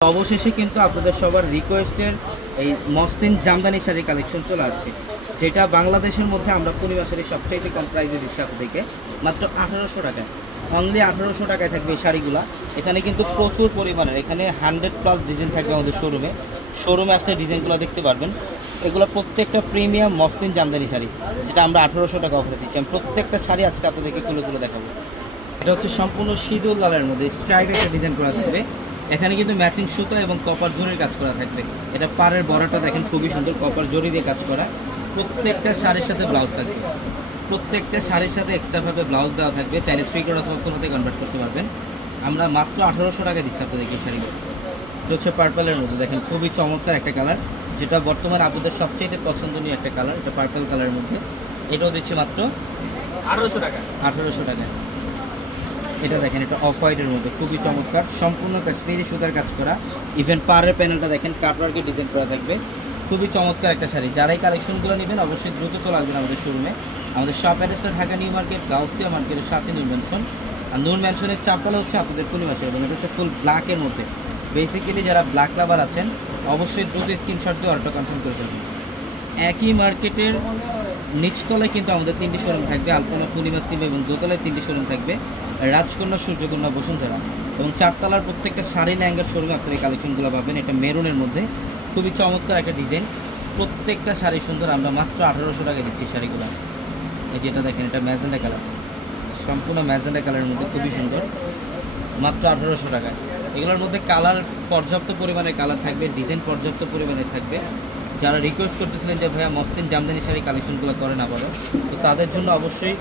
অবশেষে কিন্তু আপনাদের সবার রিকোয়েস্টের এই মসলিন জামদানি শাড়ির কালেকশন চলে আসছে, যেটা বাংলাদেশের মধ্যে আমরা পূর্ণিমা শাড়ি সবচাইতে কম প্রাইসে দিচ্ছি আপনাদেরকে মাত্র 1800 টাকায়। অনলি 1800 টাকায় থাকবে এই শাড়িগুলো। এখানে কিন্তু প্রচুর পরিমাণের, এখানে 100+ ডিজাইন থাকবে আমাদের শোরুমে আসলে ডিজাইনগুলো দেখতে পারবেন। এগুলো প্রত্যেকটা প্রিমিয়াম মসলিন জামদানি শাড়ি, যেটা আমরা 1800 টাকা অফারে দিচ্ছি। আমি প্রত্যেকটা শাড়ি আজকে আপনাদেরকে খুলে দেখাবো। এটা হচ্ছে সম্পূর্ণ সিঁদুর লালের মধ্যে স্ট্রাইপ একটা ডিজাইন করা থাকবে। এখানে কিন্তু ম্যাচিং সুতো এবং কপার জরির কাজ করা থাকবে। এটা পাড়ের বড়াটা দেখেন খুবই সুন্দর, কপার জরি দিয়ে কাজ করা। প্রত্যেকটা শাড়ির সাথে ব্লাউজ থাকবে, প্রত্যেকটা শাড়ির সাথে এক্সট্রাভাবে ব্লাউজ দেওয়া থাকবে। চাইলে স্ট্রিকট অথবা ফোনোতে কনভার্ট করতে পারবেন। আমরা মাত্র 1800 টাকা দিচ্ছি আপনাদেরকে এই শাড়িগুলো। এটা হচ্ছে পার্পলের মধ্যে দেখেন খুবই চমৎকার একটা কালার, যেটা বর্তমানে আপনাদের সবচেয়ে পছন্দনীয় একটা কালার। এটা পার্পল কালারের মধ্যে, এটাও দিচ্ছি মাত্র 1800 টাকা। 1800 টাকায়। এটা দেখেন, এটা অফ হোয়াইটের মধ্যে খুবই চমৎকার, সম্পূর্ণ কাশ্মীরি সুতার কাজ করা। ইভেন পাড়ের প্যানেলটা দেখেন কাটওয়ার্কের ডিজাইন করা থাকবে। খুবই চমৎকার একটা শাড়ি। যারা এই কালেকশনগুলো নেবেন অবশ্যই দ্রুত চলে আসবেন আমাদের শোরুমে। আমাদের শপ অ্যাড্রেসটা ঢাকা নিউ মার্কেট, গাউসিয়া মার্কেটের সাথে নূর ম্যানশন। আর নূর ম্যানশনের চাপতলা হচ্ছে আপনাদের পূর্ণিমা শাড়ি, এবং এটা হচ্ছে ফুল ব্ল্যাকের মধ্যে। বেসিক্যালি যারা ব্ল্যাক লাভার আছেন অবশ্যই দ্রুত স্ক্রিনশট দিয়ে অর্ডারটা কনফার্ম করে ফেলবেন। একই মার্কেটের নিচতলায় কিন্তু আমাদের 3টি শোরুম থাকবে, আলপনা, পূর্ণিমা, সিম, এবং দোতলায় 3টি শোরুম থাকবে, রাজকন্যা, সূর্যকন্যা, বসুন্ধরা। এবং 4তলার প্রত্যেকটা শাড়ি লেহেঙ্গার শোরুমে আপনার এই কালেকশনগুলো পাবেন। এটা মেরুনের মধ্যে খুবই চমৎকার একটা ডিজাইন, প্রত্যেকটা শাড়ি সুন্দর। আমরা মাত্র 1800 টাকা দিচ্ছি শাড়িগুলো। এই যেটা দেখেন, এটা ম্যাজেন্ডা কালার, সম্পূর্ণ ম্যাজেন্ডা কালারের মধ্যে খুবই সুন্দর, মাত্র 1800 টাকায়। এগুলোর মধ্যে কালার পর্যাপ্ত পরিমাণে কালার থাকবে, ডিজাইন পর্যাপ্ত পরিমাণে থাকবে। যারা রিকোয়েস্ট করতেছিলেন যে ভাইয়া মসলিন জামদানি শাড়ি কালেকশনগুলো করেন আবারও, তো তাদের জন্য অবশ্যই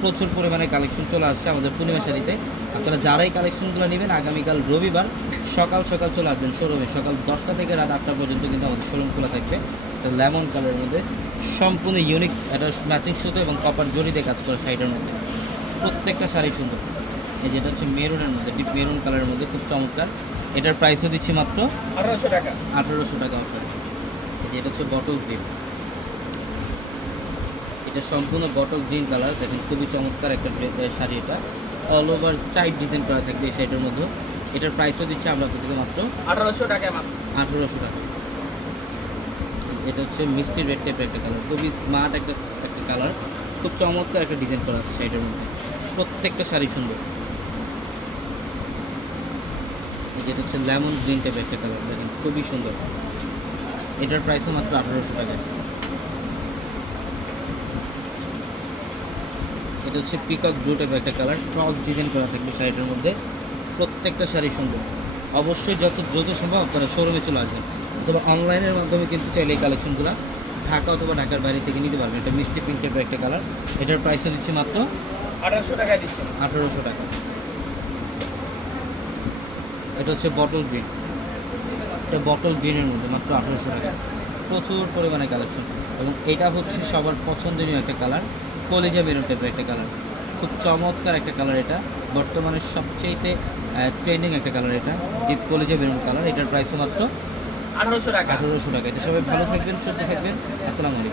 প্রচুর পরিমাণে কালেকশন চলে আসছে আমাদের পূর্ণিমা শাড়িতে। আপনারা যারা এই কালেকশনগুলো নেবেন আগামীকাল রবিবার সকাল চলে আসবেন শোরুমে। সকাল 10টা থেকে রাত 8টা পর্যন্ত কিন্তু আমাদের শোরুম খোলা থাকবে। এটা লেমন কালারের মধ্যে সম্পূর্ণ ইউনিক, এটা ম্যাচিং সুতো এবং কপার জরি দিয়ে কাজ করে শাড়িটার মধ্যে। প্রত্যেকটা শাড়ি সুন্দর। এই যেটা হচ্ছে মেরুনের মধ্যে, ডিপ মেরুন কালারের মধ্যে খুব চমৎকার। এটার প্রাইসও দিচ্ছি মাত্র 1800 টাকা। 1800 টাকা অফার। এটা হচ্ছে বটল গ্রিন, এটা সম্পূর্ণ বটল গ্রিন কালার দেখেন, খুবই চমৎকার একটা শাড়ি। এটা অল ওভার স্ট্রাইপ ডিজাইন করা থাকবে এই শাড়িটার মধ্যে। এটার প্রাইসও দিচ্ছে আমরা আপনাদেরকে মাত্র 1800 টাকায় মাত্র 1800 টাকা। এটা হচ্ছে মিষ্টি রেড টাইপের একটা কালার, খুবই স্মার্ট একটা কালার, খুব চমৎকার একটা ডিজাইন করা আছে শাড়িটার মধ্যে। প্রত্যেকটা শাড়ি সুন্দর। যেটা হচ্ছে লেমন গ্রিন টাইপের একটা কালার দেখেন, খুবই সুন্দর। এটার প্রাইসও মাত্র 1800 টাকায়। এটা হচ্ছে পিকক ব্লু টাইপের একটা কালার, ক্রস ডিজাইন করা থাকবে শাড়িটার মধ্যে। প্রত্যেকটা শাড়ি সুন্দর। অবশ্যই যত দ্রুত সম্ভব আপনারা শোরুমে চলে আসবেন, অথবা অনলাইনের মাধ্যমে কিন্তু চাইলে এই কালেকশনগুলো ঢাকা অথবা ঢাকার বাইরে থেকে নিতে পারবেন। এটা মিষ্টি পিঙ্ক টাইপের একটা কালার। এটার প্রাইসও দিচ্ছি মাত্র 1800 টাকায় দিচ্ছেন। 1800 টাকা। এটা হচ্ছে বটল গ্রিন, এটা বটল গ্রিনের মধ্যে মাত্র 1800 টাকা। প্রচুর পরিমাণে কালেকশন, এবং এটা হচ্ছে সবার পছন্দনীয় একটা কালার, কলিজা মেরুন টাইপের একটা কালার, খুব চমৎকার একটা কালার। এটা বর্তমানে সবচেয়ে ট্রেন্ডিং একটা কালার, এটা ডিপ কলিজা মেরুন কালার। এটার প্রাইসও মাত্র 1800 টাকা। 1800 টাকা। এটা সবাই ভালো থাকবেন, সুস্থ থাকবেন। আসসালামু আলাইকুম।